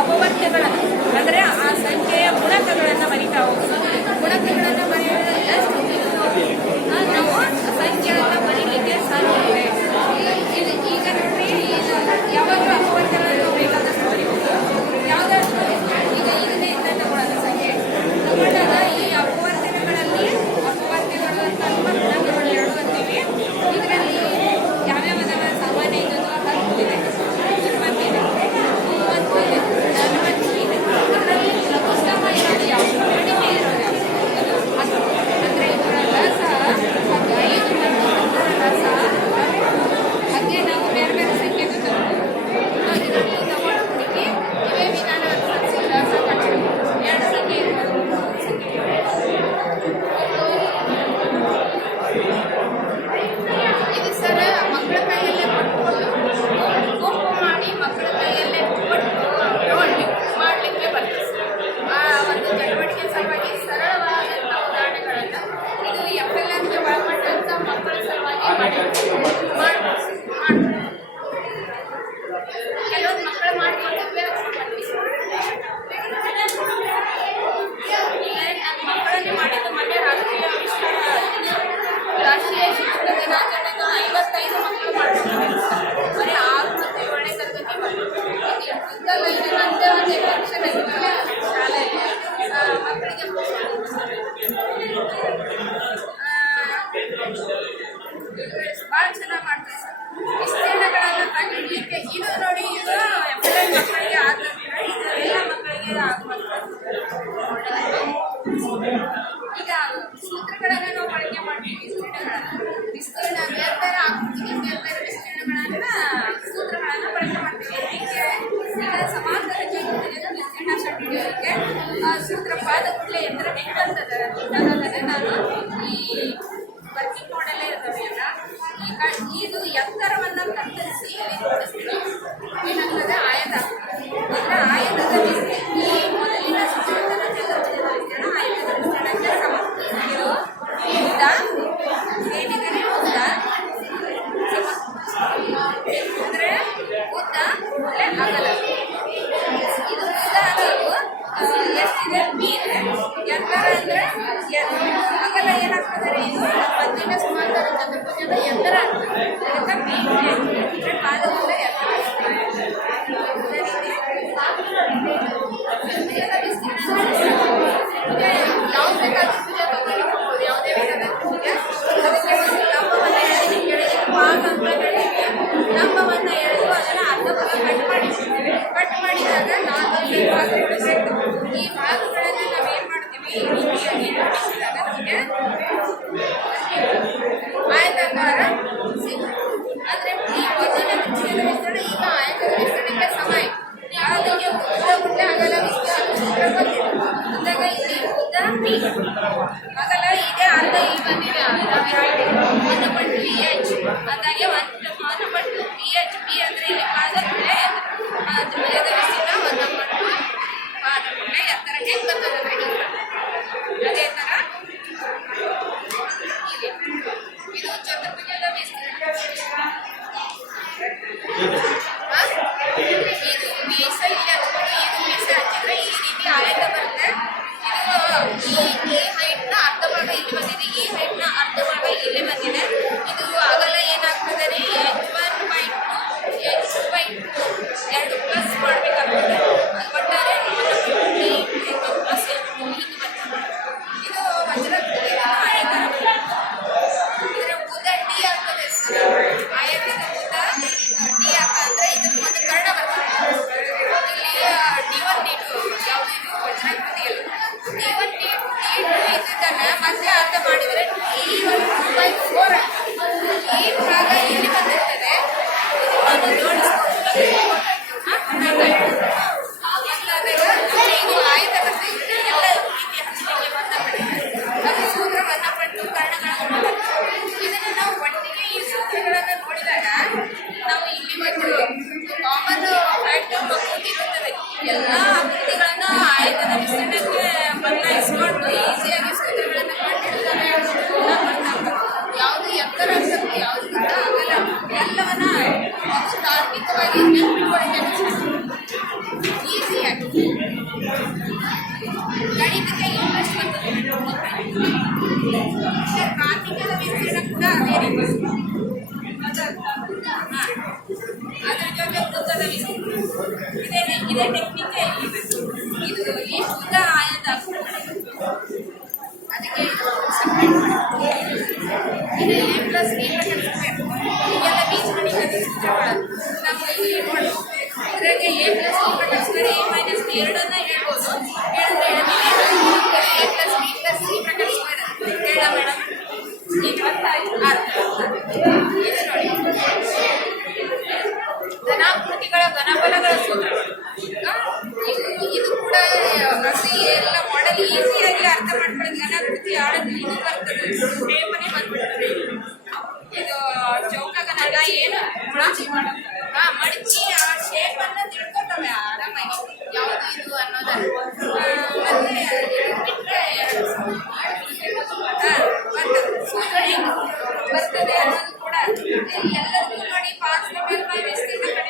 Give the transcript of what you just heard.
ಅಪವರ್ತ್ಯಗಳನ್ನು ಅಂದರೆ ಆ ಸಂಖ್ಯೆಯ ಗುಣಕಗಳನ್ನು ಬರೀತಾ ಹೋಗ್ತೀವಿ. ಗುಣಕಗಳನ್ನು ಬರೆಯೋದ್ರಲ್ಲಿ ನಾವು ಸಂಖ್ಯೆಗಳನ್ನು ಬರೀಲಿಕ್ಕೆ ಸಾಧ್ಯ ಇದೆ. ಈಗ ನೋಡ್ರಿ, ಯಾವಾಗಲೂ ಅಪವರ್ತ್ಯಗಳನ್ನು ಬೇಕಾದಷ್ಟು ಬರೀಬಹುದು. ಯಾವುದಾದ್ರು ಈಗ ಇದನ್ನೇ ತಗೊಳ್ಳೋದು ಸಂಖ್ಯೆ ತಗೊಂಡಾಗ ಈ ಅಪವರ್ತ್ಯಗಳಲ್ಲಿ ಅಪವರ್ತ್ಯಗಳು ಅಂತ ಗುಣಕಗಳು ಎರಡು ಅಂತೀವಿ. ಇದರಲ್ಲಿ ಯಾವ್ಯಾವ ಸಾಮಾನ್ಯ ಇದ್ದದ್ದು 10 ಇದೆ, 20 ಇದೆ, 30 ಇದೆ, 40 ಇದೆ. ಅದರಲ್ಲಿ ಉತ್ತಮ ಇರೋದು ಯಾವುದು, ಕಡಿಮೆ ಇರೋದು ಯಾವುದು, ಅದು 10. ಅಂದರೆ ಇವರ ಲಸ 5 ಮತ್ತು 10 ಲಸ ಹಾಗೆ ನಾವು ಬೇರೆ ಬೇರೆ ಸಂಖ್ಯೆಗೆ ಇದರಲ್ಲಿ ತಗೊಳ್ಳೋದಕ್ಕೆ ಇವೇ ವಿಧಾನ ಅನುಸರಿಸಿ ಲಸ ಕಂಡು 2 ಸಂಖ್ಯೆ ಇರ್ಬೋದು. ಇದು ಸರ್ ಮಕ್ಕಳ ಕೈಯಲ್ಲೇ ಕೊಟ್ಟು ಮಾಡಿ ಮಕ್ಕಳ ಕೈಯಲ್ಲೇ ಕೊಟ್ಟು ಮಾಡಲಿಕ್ಕೆ ಬರ್ತದೆ. ಆ ಒಂದು ಚಟುವಟಿಕೆ ಸಲುವಾಗಿ ಸರಳವಾದಂಥ ಉದಾಹರಣೆಗಳನ್ನು ಇದು FLNಗೆ ಒಳಪಟ್ಟಂಥ ಮಕ್ಕಳ ಸಲುವಾಗಿ ಮಾಡಬಹುದು. ಕೆಲವೊಂದು ಮಕ್ಕಳು ಮಾಡಿಕೊಂಡು ಉಪಯೋಗ ಮಕ್ಕಳಲ್ಲಿ ಮಾಡಿದ್ದು ಮೊನ್ನೆ ರಾಷ್ಟ್ರೀಯ ಶಿಕ್ಷಣ ದಿನಾಚರಣೆಗೆ 55 ಮಕ್ಕಳು ಮಾಡ್ತಾರೆ. ಬರೀ 6 ಮತ್ತು 7ನೇ ತರಗತಿ ನಂತರ ಒಂದು ಎಕ್ಸಿಬಿಷನ್ ಶಾಲೆಯಲ್ಲಿ ಮಕ್ಕಳಿಗೆ ಭಾಳ ಚೆನ್ನಾಗಿ ಮಾಡ್ತಾರೆ ಸರ್. ವಿಸ್ತೀರ್ಣಗಳನ್ನು ಕಂಡುಹಿಡಲಿಕ್ಕೆ ಇದು ನೋಡಿ, ಇದು FLN ಮಕ್ಕಳಿಗೆ ಆದಂದ್ರೆ ಇದು ಎಲ್ಲ ಮಕ್ಕಳಿಗೆ ಆಗುವಂಥದ್ದು. ಈಗ ಸೂತ್ರಗಳನ್ನು ನಾವು ಬಳಕೆ ಮಾಡ್ತೀವಿ. ವಿಸ್ತೀರ್ಣ ಬೇರೆ ಬೇರೆ ಆಕೃತಿಗೆ ಬೇರೆ ಬೇರೆ ವಿಸ್ತೀರ್ಣಗಳನ್ನು ಸೂತ್ರಗಳನ್ನು ಬಳಕೆ ಮಾಡ್ತೀವಿ. ಈಗ ಸಮಾಂತರ ಚತುರ್ಭುಜದ ವಿಸ್ತೀರ್ಣ ಕಂಡುಹಿಡಿಯೋದಕ್ಕೆ ಸೂತ್ರ ಪಾದಕೂಡಲೇ ಎತ್ತರ ನಿಂತಂತದೆ ನಾನು ಈ ವರ್ಕಿಂಗ್ ಮಾಡಲೇ ಇರ್ತವೆಯಲ್ಲ, ಇದು ಎತ್ತರವನ್ನು ಕತ್ತರಿಸಿ ಇಲ್ಲಿ ತೋರಿಸ್ತೀನಿ. ಏನಾಗ್ತದೆ, ಆಯತ. ಅಂದರೆ ಆಯತದ ವಿಸ್ತೀರ್ಣ ಈ ಮೊದಲಿನ ಸಮಾಂತರ ಚತುರ್ಭುಜದ ವಿಸ್ತೀರ್ಣ ಆಯತದ ವಿಸ್ತೀರ್ಣಕ್ಕೆ ಸಮ. ಇದು ಉದ್ದ ಏನಿದೆ ಉದ್ದ ಅಂದರೆ ಉದ್ದ ಅಗಲ. ಇದು ಉದ್ದ ಅಗಲವು ಎಷ್ಟಿದೆ, ಬಿ ಇದೆ. ಎತ್ತರ ಅಂದರೆ ಅಗಲ ಏನಾಗ್ತದೆ, ಇದು ಮಧ್ಯಮ ಸಮಾಂತರ ಚತುರ್ಭುಜದ ಎತ್ತರ ಆಗ್ತದೆ. ಅದಕ್ಕೆ ಬಿ ಅಂದರೆ ಪಾದಗಳ ಎತ್ತರ. ಅದೇ ರೀತಿ ಚತುರ್ಭುಜದ ವಿಸ್ತೀರ್ಣ ಯಾವ ಬೇಕಾದ ಭುಜ ತಗೊಳ್ಳಿಬಹುದು, ಯಾವುದೇ ಬೇಕಾದ ಭುಜ. ಅದಕ್ಕೆ ಒಂದು ಲಂಬವನ್ನು ಎಳೆದು ಕೆಳಗೆ ಭಾಗ ಅಂತ ಹೇಳಿದ್ವಿ. ಲಂಬವನ್ನು ಎಳೆದು ಅದನ್ನು ಅರ್ಧ ಭಾಗ ಕಟ್ ಮಾಡಿದ್ದೀವಿ. ಕಟ್ ಮಾಡಿದಾಗ 4 ಭಾಗಗಳು ಸಿಗ್ತವೆ. ಈ ಭಾಗಗಳನ್ನು ನಾವೇನು ಮಾಡ್ತೀವಿ, ಈ ರೀತಿಯಾಗಿ ಜೋಡಿಸಿದಾಗ ನಮಗೆ ಆಯತಾಕಾರ ಸಿಗ್ತದೆ. ಅಂದರೆ ಈ ಮೊದಲ ವಿಸ್ತೀರ್ಣ ಈಗ ಆಯತದ ವಿಸ್ತೀರ್ಣಕ್ಕೆ ಸಮ ಇದೆ. ಯಾವುದಕ್ಕೆ ಉದ್ದ ಅಗಲ ವಿಸ್ತೀರ್ಣ ಬಂದಿದೆ ಅಂದಾಗ ಇಲ್ಲಿ ಉದ್ದ ಬಿ, ಅಗಲ ಇದೆ, ಅರ್ಧ ಇಲ್ಲಿ ಬಂದಿದೆ. ಒಂದು ಪಟ್ಟು VH ಅಂದಾಗೆ ಒಂದು ಪಟ್ಟು VH. ಬಿ ಅಂದರೆ ಇಲ್ಲಿ ಪಾದಕೂಡಲೇ ತ್ರಿಭುಜದ ವಿಸ್ತೀರ್ಣ, ಒಂದು ಪಟ್ಟು ಪಾದಕೂಡಲೇ ಎತ್ತರ. ಹೇಗೆ ಬರ್ತದೆ ಅಂದರೆ ಹಿಂಗೆ ಬರ್ತದೆ. ಅದೇ ಥರ ಇದು ಚತುರ್ಭುಜದ ವಿಸ್ತೀರ್ಣ. ಇದು ಮೀಸ ಇಲ್ಲಿ ಹಚ್ಕೊಂಡು ಇದು ಮೀಸ ಹಚ್ಚಿದ್ರೆ ಈ ರೀತಿ ಆಯತ ಬರುತ್ತೆ. ಇದು ಈ ಹೈಟ್ನ ಅರ್ಧ ಭಾಗ ಇಲ್ಲಿ ಬಂದಿದೆ, ಈ ಹೈಟ್ನ ಅರ್ಧ ಭಾಗ ಇಲ್ಲಿ ಬಂದಿದೆ. ಇದು ಅಗಲ ಏನಾಗ್ತದೆ, H1/2 H2/2 ಎರಡು ಪ್ಲಸ್ ಮಾಡಬೇಕಾಗ್ತದೆ. ಒಟ್ಟಾರೆ ಪ್ಲಸ್ ಹಿಂಗೆ ಬರ್ತದೆ. ಇದು ವಜ್ರದ ಆಯತ. ಇದರ ಉದ್ದ ಡಿ ಆಗ್ತದೆ ಸರ್. ಆಯತದ ಉದ್ದ ಡಿ ಅಂದರೆ ಇದಕ್ಕೆ ಒಂದು ಕರ್ಣ ಬರ್ತದೆ. ಇಲ್ಲಿ D1 D2 ಯಾವುದು ಇದು ವಜ್ರಾಕೃತಿಯಲ್ಲಿ D1 D2 ಇದ್ದದನ್ನು ಮತ್ತೆ ಅರ್ಧ ಮಾಡಿದರೆ D1/4 ಈ ಭಾಗ ಇಲ್ಲಿ ಬಂದಿರ್ತದೆ. ಇದನ್ನು ಜೋಡಿಸ್ಕೊಂಡು ಇದು ಆಯತ ಬರ್ತದೆ. ಎಲ್ಲ ರೀತಿ ಹಂಚಿಕೆ ಬಂದ ಕಡೆ ಅದು ಸೂತ್ರವನ್ನು ಪಟ್ಟು ಕರ್ಣಗಳನ್ನು ಬರ್ತದೆ. ಇದನ್ನು ನಾವು ಒಟ್ಟಿಗೆ ಈ ಸೂತ್ರಗಳನ್ನು ನೋಡಿದಾಗ ನಾವು ಇಲ್ಲಿ ಬಂದು ಕಾಮನ್ ಫ್ಯಾಕ್ಟರ್ ಮಕ್ಕಳಿರುತ್ತದೆ. ಎಲ್ಲ ಆಕೃತಿಗಳನ್ನು ಆಯತದ ವಿಸ್ತೀರ್ಣಕ್ಕೆ ಬದಲಾಯಿಸಿಕೊಂಡು ಈಸಿಯಾಗಿ ಸೂತ್ರಗಳನ್ನು ಕಂಡುಹಿಡಿದಾಗ ಯಾವುದು ಎತ್ತರ ಆಗ್ತದೆ, ಯಾವುದು ಉದ್ದ ಆಗಲ್ಲ, ಎಲ್ಲವನ್ನ ತಾರ್ಕಿಕವಾಗಿ ನೆನಪಿಟ್ಟುಕೊಳ್ಳಿ. ಅದ್ರ ಜೊತೆ ವೃತ್ತದ ವಿಸ್ತೀರ್ಣ ಇದೇ ಟೆಕ್ನಿಕ್ ಇದು ಈ ಉದ್ದ ಆಯತ ಅದಕ್ಕೆ ಸಪ್ರೇಟ್ ಮಾಡಿ ಇದು ಎ ಪ್ಲಸ್ ಬಿ ಸ್ಕ್ವೇರ್ ಇದೆಲ್ಲ ಬೀಜಗಣಿತದ ಸೂತ್ರಗಳು ನಾವು ಇಲ್ಲಿ ನೋಡಿ ಇದ್ರಾಗೆ A plus B square A minus B ಎರಡನ್ನ ಹೇಳ್ಬೋದು ಹೇಳಿದ್ರೆ A plus B plus C square ಹೇಳ ಮೇಡಮ್ ಈಗ ಇದು ನೋಡಿ ಘನಾಕೃತಿಗಳ ಘನಫಲಗಳ ಸೂತ್ರ ಇದು ಕೂಡ ಎಲ್ಲ ಮಾಡೆಲ್ ಈಸಿಯಾಗಿ ಅರ್ಥ ಮಾಡ್ಕೊಳ್ಳೋದು ಘನಾಕೃತಿ ಆಳಕ್ಕೆ ಇದು ಬರ್ತದೆ ಟೇಪನೇ ಬಂದ್ಬಿಡ್ತದೆ ಇದು ಚೌಕಗನಲ್ಲ ಏನು ಮಡಚಿ ಮಡಚಿ ಆ ಶೇಪ್ ಅನ್ನ ತಿಳ್ಕೊತವೆ ಆರಾಮಾಗಿ ಯಾವುದು ಇದು ಅನ್ನೋದನ್ನ ಮತ್ತೆ ಬಿಟ್ರೆ ಸೂತ್ರ ಬರ್ತದೆ ಅನ್ನೋದು ಕೂಡ ಎಲ್ಲರಿಗೂ ನೋಡಿ ಪಾಸ್ ಮೇಲ್ಮೈ ವಿಸ್ತೀರ್ಣ